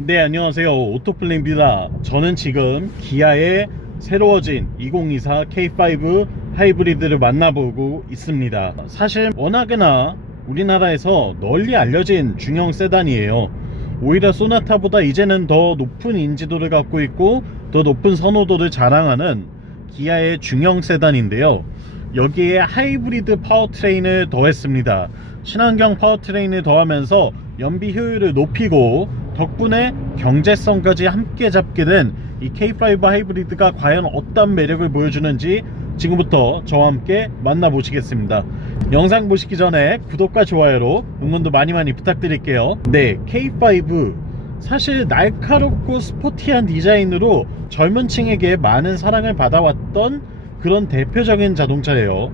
네, 안녕하세요. 오토플레입니다. 저는 지금 기아의 새로워진 2024 K5 하이브리드를 만나보고 있습니다. 사실 워낙에나 우리나라에서 널리 알려진 중형 세단이에요. 오히려 소나타보다 이제는 더 높은 인지도를 갖고 있고 더 높은 선호도를 자랑하는 기아의 중형 세단인데요. 여기에 하이브리드 파워트레인을 더했습니다. 친환경 파워트레인을 더하면서 연비 효율을 높이고 덕분에 경제성까지 함께 잡게 된 이 K5 하이브리드가 과연 어떤 매력을 보여주는지 지금부터 저와 함께 만나보시겠습니다. 영상 보시기 전에 구독과 좋아요로 응원도 많이 부탁드릴게요. 네, K5 사실 날카롭고 스포티한 디자인으로 젊은 층에게 많은 사랑을 받아왔던 그런 대표적인 자동차예요.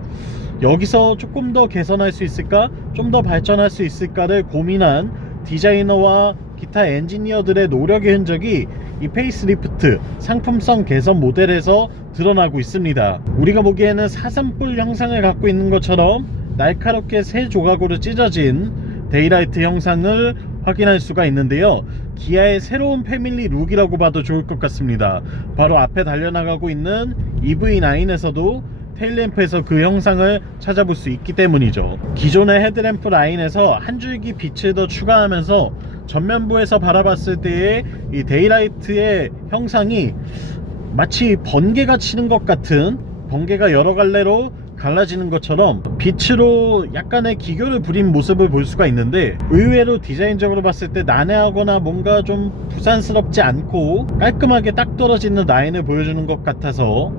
여기서 조금 더 개선할 수 있을까, 좀 더 발전할 수 있을까를 고민한 디자이너와 기타 엔지니어들의 노력의 흔적이 이 페이스리프트 상품성 개선 모델에서 드러나고 있습니다. 우리가 보기에는 사슴뿔 형상을 갖고 있는 것처럼 날카롭게 세 조각으로 찢어진 데이라이트 형상을 확인할 수가 있는데요. 기아의 새로운 패밀리 룩이라고 봐도 좋을 것 같습니다. 바로 앞에 달려나가고 있는 EV9에서도 테일램프에서 그 형상을 찾아볼 수 있기 때문이죠. 기존의 헤드램프 라인에서 한 줄기 빛을 더 추가하면서 전면부에서 바라봤을 때의 이 데이라이트의 형상이 마치 번개가 치는 것 같은, 번개가 여러 갈래로 갈라지는 것처럼 빛으로 약간의 기교를 부린 모습을 볼 수가 있는데, 의외로 디자인적으로 봤을 때 난해하거나 뭔가 좀 부산스럽지 않고 깔끔하게 딱 떨어지는 라인을 보여주는 것 같아서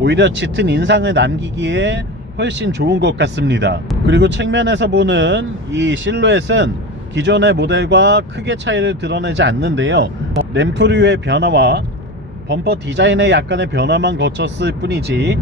오히려 짙은 인상을 남기기에 훨씬 좋은 것 같습니다. 그리고 측면에서 보는 이 실루엣은 기존의 모델과 크게 차이를 드러내지 않는데요. 램프류의 변화와 범퍼 디자인의 약간의 변화만 거쳤을 뿐이지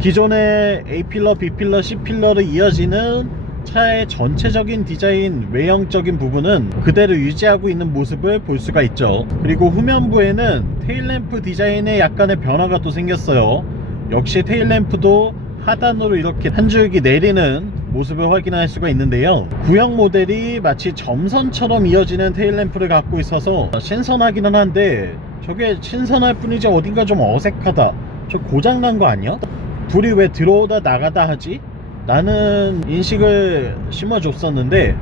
기존의 A필러, B필러, C필러로 이어지는 차의 전체적인 디자인, 외형적인 부분은 그대로 유지하고 있는 모습을 볼 수가 있죠. 그리고 후면부에는 테일램프 디자인의 약간의 변화가 또 생겼어요. 역시 테일램프도 하단으로 이렇게 한 줄기 내리는 모습을 확인할 수가 있는데요. 구형 모델이 마치 점선처럼 이어지는 테일램프를 갖고 있어서 신선하기는 한데 저게 신선할 뿐이지 어딘가 좀 어색하다, 저 고장난 거 아니야? 불이 왜 들어오다 나가다 하지? 라는 인식을 심어줬었는데,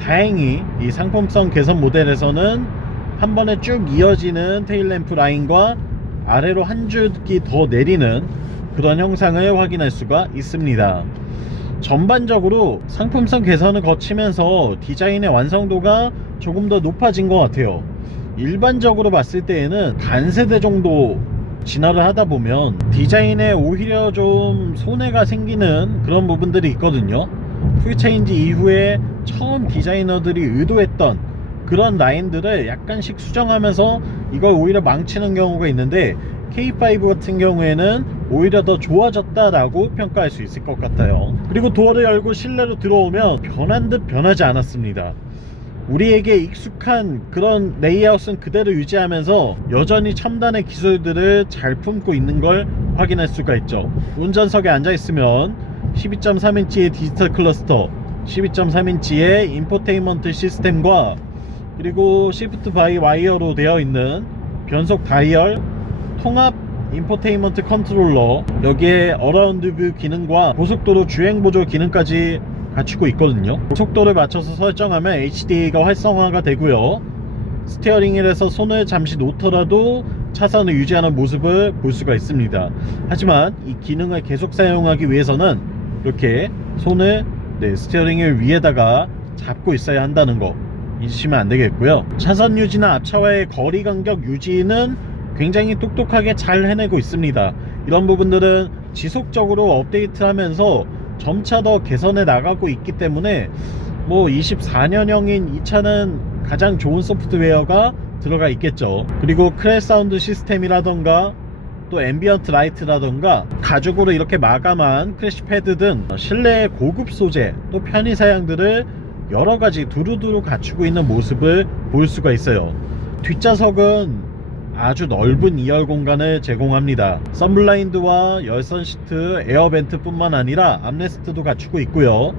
다행히 이 상품성 개선 모델에서는 한 번에 쭉 이어지는 테일램프 라인과 아래로 한 줄기 더 내리는 그런 형상을 확인할 수가 있습니다. 전반적으로 상품성 개선을 거치면서 디자인의 완성도가 조금 더 높아진 것 같아요. 일반적으로 봤을 때에는 단세대 정도 진화를 하다 보면 디자인에 오히려 좀 손해가 생기는 그런 부분들이 있거든요. 풀체인지 이후에 처음 디자이너들이 의도했던 그런 라인들을 약간씩 수정하면서 이걸 오히려 망치는 경우가 있는데, K5 같은 경우에는 오히려 더 좋아졌다라고 평가할 수 있을 것 같아요. 그리고 도어를 열고 실내로 들어오면 변한 듯 변하지 않았습니다. 우리에게 익숙한 그런 레이아웃은 그대로 유지하면서 여전히 첨단의 기술들을 잘 품고 있는 걸 확인할 수가 있죠. 운전석에 앉아있으면 12.3인치의 디지털 클러스터, 12.3인치의 인포테인먼트 시스템과 그리고 시프트 바이 와이어로 되어 있는 변속 다이얼, 통합 인포테인먼트 컨트롤러, 여기에 어라운드 뷰 기능과 고속도로 주행 보조 기능까지 갖추고 있거든요. 속도를 맞춰서 설정하면 HDA가 활성화가 되고요. 스티어링 휠에서 손을 잠시 놓더라도 차선을 유지하는 모습을 볼 수가 있습니다. 하지만 이 기능을 계속 사용하기 위해서는 이렇게 손을 스티어링 휠 위에다가 잡고 있어야 한다는 거 잊으시면 안 되겠고요. 차선 유지나 앞차와의 거리 간격 유지는 굉장히 똑똑하게 잘 해내고 있습니다. 이런 부분들은 지속적으로 업데이트하면서 점차 더 개선해 나가고 있기 때문에 24년형인 이 차는 가장 좋은 소프트웨어가 들어가 있겠죠. 그리고 크래시 사운드 시스템이라던가 또 앰비언트 라이트라던가 가죽으로 이렇게 마감한 크래시 패드 등 실내의 고급 소재 또 편의 사양들을 여러가지 두루두루 갖추고 있는 모습을 볼 수가 있어요. 뒷좌석은 아주 넓은 2열 공간을 제공합니다. 썬블라인드와 열선 시트, 에어벤트 뿐만 아니라 암레스트도 갖추고 있고요.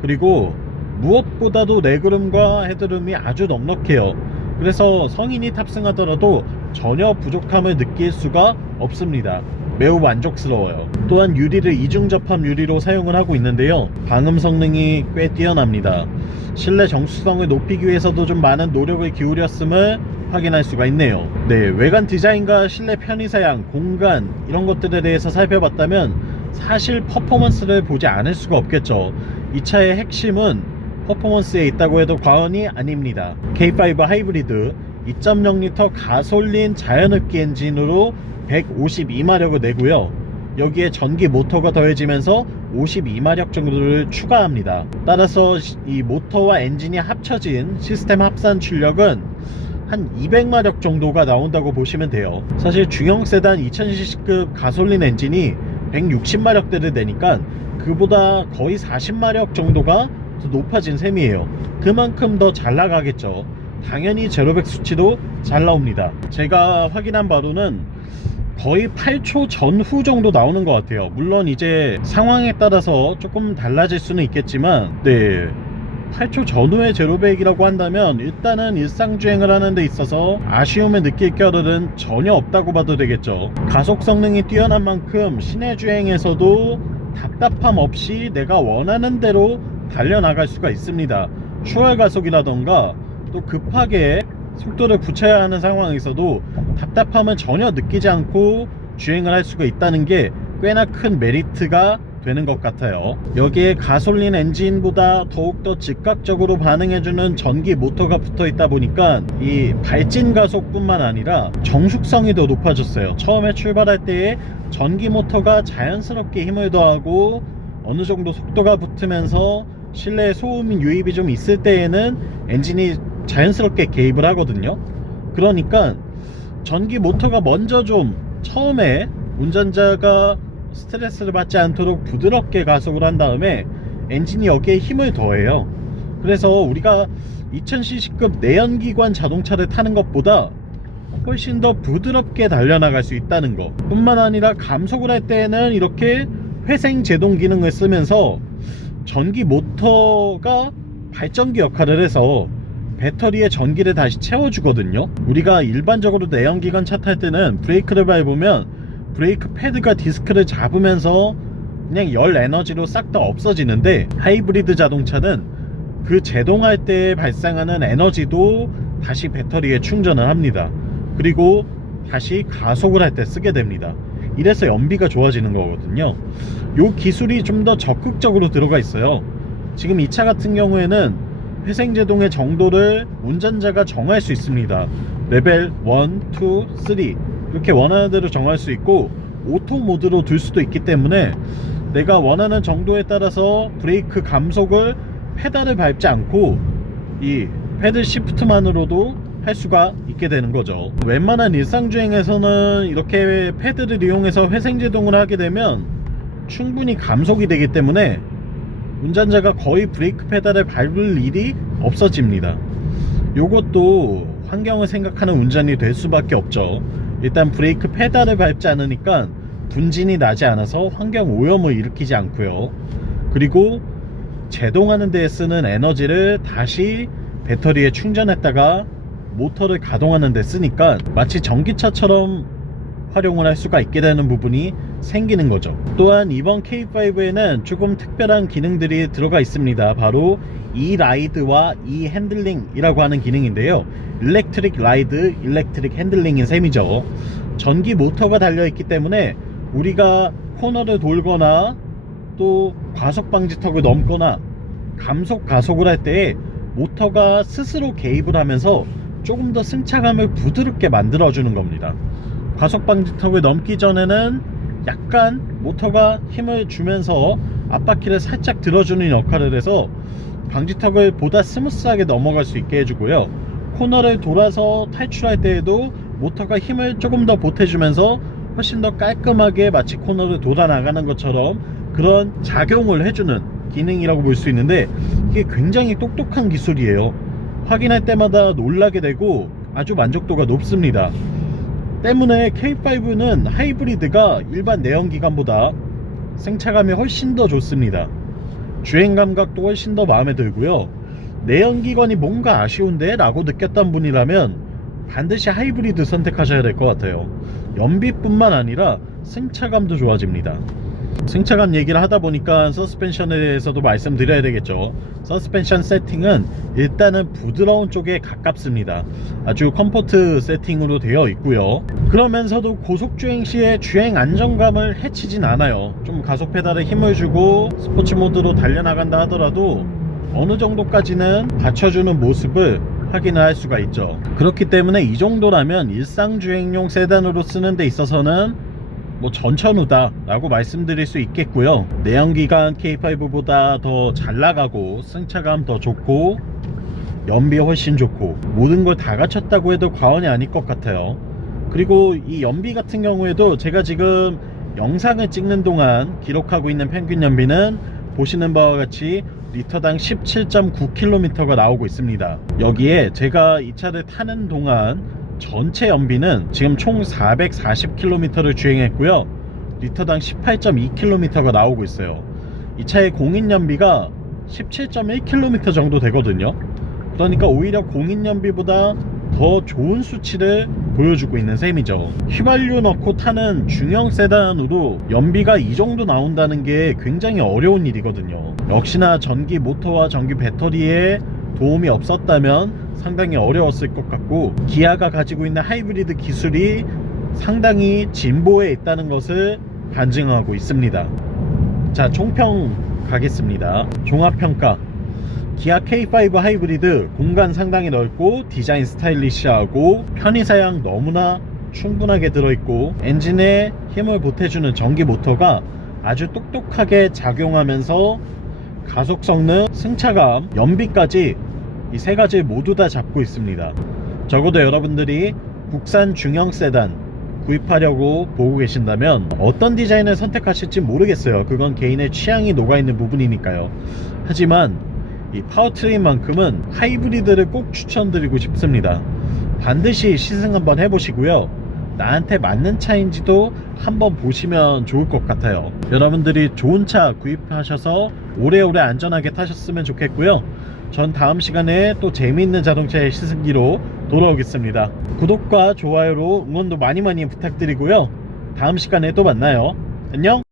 그리고 무엇보다도 레그룸과 헤드룸이 아주 넉넉해요. 그래서 성인이 탑승하더라도 전혀 부족함을 느낄 수가 없습니다. 매우 만족스러워요. 또한 유리를 이중 접합 유리로 사용을 하고 있는데요, 방음 성능이 꽤 뛰어납니다. 실내 정수성을 높이기 위해서도 좀 많은 노력을 기울였음을 확인할 수가 있네요. 네, 외관 디자인과 실내 편의사양, 공간 이런 것들에 대해서 살펴봤다면 사실 퍼포먼스를 보지 않을 수가 없겠죠. 이 차의 핵심은 퍼포먼스에 있다고 해도 과언이 아닙니다. K5 하이브리드 2.0L 가솔린 자연흡기 엔진으로 152마력을 내고요, 여기에 전기 모터가 더해지면서 52마력 정도를 추가합니다. 따라서 이 모터와 엔진이 합쳐진 시스템 합산 출력은 한 200마력 정도가 나온다고 보시면 돼요. 사실 중형 세단 2000cc급 가솔린 엔진이 160마력대를 내니까 그보다 거의 40마력 정도가 더 높아진 셈이에요. 그만큼 더 잘 나가겠죠. 당연히 제로백 수치도 잘 나옵니다. 제가 확인한 바로는 거의 8초 전후 정도 나오는 것 같아요. 물론 이제 상황에 따라서 조금 달라질 수는 있겠지만, 네, 8초 전후의 제로백이라고 한다면 일단은 일상주행을 하는 데 있어서 아쉬움을 느낄 겨를은 전혀 없다고 봐도 되겠죠. 가속 성능이 뛰어난 만큼 시내 주행에서도 답답함 없이 내가 원하는 대로 달려나갈 수가 있습니다. 추월 가속이라던가 또 급하게 속도를 붙여야 하는 상황에서도 답답함을 전혀 느끼지 않고 주행을 할 수가 있다는 게 꽤나 큰 메리트가 되는 것 같아요. 여기에 가솔린 엔진보다 더욱더 즉각적으로 반응해주는 전기 모터가 붙어 있다 보니까 이 발진 가속뿐만 아니라 정숙성이 더 높아졌어요. 처음에 출발할 때에 전기 모터가 자연스럽게 힘을 더하고 어느 정도 속도가 붙으면서 실내에 소음 유입이 좀 있을 때에는 엔진이 자연스럽게 개입을 하거든요. 그러니까 전기 모터가 먼저 좀 처음에 운전자가 스트레스를 받지 않도록 부드럽게 가속을 한 다음에 엔진이 여기에 힘을 더해요. 그래서 우리가 2000cc급 내연기관 자동차를 타는 것보다 훨씬 더 부드럽게 달려나갈 수 있다는 것 뿐만 아니라 감속을 할 때는 이렇게 회생 제동 기능을 쓰면서 전기 모터가 발전기 역할을 해서 배터리에 전기를 다시 채워주거든요. 우리가 일반적으로 내연기관 차 탈 때는 브레이크를 밟으면 브레이크 패드가 디스크를 잡으면서 그냥 열 에너지로 싹 다 없어지는데, 하이브리드 자동차는 그 제동할 때 발생하는 에너지도 다시 배터리에 충전을 합니다. 그리고 다시 가속을 할 때 쓰게 됩니다. 이래서 연비가 좋아지는 거거든요. 이 기술이 좀 더 적극적으로 들어가 있어요. 지금 이 차 같은 경우에는 회생제동의 정도를 운전자가 정할 수 있습니다. 레벨 1, 2, 3 이렇게 원하는 대로 정할 수 있고 오토 모드로 둘 수도 있기 때문에 내가 원하는 정도에 따라서 브레이크 감속을 페달을 밟지 않고 이 패들 시프트만으로도 할 수가 있게 되는 거죠. 웬만한 일상주행에서는 이렇게 패드를 이용해서 회생제동을 하게 되면 충분히 감속이 되기 때문에 운전자가 거의 브레이크 페달을 밟을 일이 없어집니다. 요것도 환경을 생각하는 운전이 될 수밖에 없죠. 일단 브레이크 페달을 밟지 않으니까 분진이 나지 않아서 환경 오염을 일으키지 않고요. 그리고 제동하는 데에 쓰는 에너지를 다시 배터리에 충전했다가 모터를 가동하는 데 쓰니까 마치 전기차처럼 활용을 할 수가 있게 되는 부분이 생기는 거죠. 또한 이번 K5에는 조금 특별한 기능들이 들어가 있습니다. 바로 E-라이드와 E-핸들링이라고 하는 기능인데요. 일렉트릭 라이드, 일렉트릭 핸들링인 셈이죠. 전기 모터가 달려있기 때문에 우리가 코너를 돌거나 또 과속 방지턱을 넘거나 감속 가속을 할 때에 모터가 스스로 개입을 하면서 조금 더 승차감을 부드럽게 만들어주는 겁니다. 과속 방지턱을 넘기 전에는 약간 모터가 힘을 주면서 앞바퀴를 살짝 들어주는 역할을 해서 방지턱을 보다 스무스하게 넘어갈 수 있게 해주고요. 코너를 돌아서 탈출할 때에도 모터가 힘을 조금 더 보태주면서 훨씬 더 깔끔하게 마치 코너를 돌아 나가는 것처럼 그런 작용을 해주는 기능이라고 볼 수 있는데, 이게 굉장히 똑똑한 기술이에요. 확인할 때마다 놀라게 되고 아주 만족도가 높습니다. 때문에 K5는 하이브리드가 일반 내연기관보다 승차감이 훨씬 더 좋습니다. 주행 감각도 훨씬 더 마음에 들고요. 내연기관이 뭔가 아쉬운데 라고 느꼈던 분이라면 반드시 하이브리드 선택하셔야 될 것 같아요. 연비뿐만 아니라 승차감도 좋아집니다. 승차감 얘기를 하다 보니까 서스펜션에 대해서도 말씀드려야 되겠죠. 서스펜션 세팅은 일단은 부드러운 쪽에 가깝습니다. 아주 컴포트 세팅으로 되어 있고요. 그러면서도 고속주행 시에 주행 안정감을 해치진 않아요. 좀 가속 페달에 힘을 주고 스포츠 모드로 달려나간다 하더라도 어느 정도까지는 받쳐주는 모습을 확인을 할 수가 있죠. 그렇기 때문에 이 정도라면 일상주행용 세단으로 쓰는 데 있어서는 뭐 전천후다 라고 말씀드릴 수 있겠고요. 내연기관 K5보다 더 잘 나가고 승차감 더 좋고 연비 훨씬 좋고 모든 걸 다 갖췄다고 해도 과언이 아닐 것 같아요. 그리고 이 연비 같은 경우에도 제가 지금 영상을 찍는 동안 기록하고 있는 평균 연비는 보시는 바와 같이 리터당 17.9km가 나오고 있습니다. 여기에 제가 이 차를 타는 동안 전체 연비는 지금 총 440km를 주행했고요. 리터당 18.2km가 나오고 있어요. 이 차의 공인 연비가 17.1km 정도 되거든요. 그러니까 오히려 공인 연비보다 더 좋은 수치를 보여주고 있는 셈이죠. 휘발유 넣고 타는 중형 세단으로 연비가 이 정도 나온다는 게 굉장히 어려운 일이거든요. 역시나 전기 모터와 전기 배터리에 도움이 없었다면 상당히 어려웠을 것 같고, 기아가 가지고 있는 하이브리드 기술이 상당히 진보해 있다는 것을 반증하고 있습니다. 자, 총평 가겠습니다. 종합평가. 기아 K5 하이브리드 공간 상당히 넓고 디자인 스타일리시하고 편의사양 너무나 충분하게 들어있고 엔진에 힘을 보태주는 전기 모터가 아주 똑똑하게 작용하면서 가속 성능, 승차감, 연비까지 이 세 가지 모두 다 잡고 있습니다. 적어도 여러분들이 국산 중형 세단 구입하려고 보고 계신다면 어떤 디자인을 선택하실지 모르겠어요. 그건 개인의 취향이 녹아있는 부분이니까요. 하지만 이 파워트레인만큼은 하이브리드를 꼭 추천드리고 싶습니다. 반드시 시승 한번 해보시고요. 나한테 맞는 차인지도 한번 보시면 좋을 것 같아요. 여러분들이 좋은 차 구입하셔서 오래오래 안전하게 타셨으면 좋겠고요. 전 다음 시간에 또 재미있는 자동차의 시승기로 돌아오겠습니다. 구독과 좋아요로 응원도 많이 부탁드리고요. 다음 시간에 또 만나요. 안녕.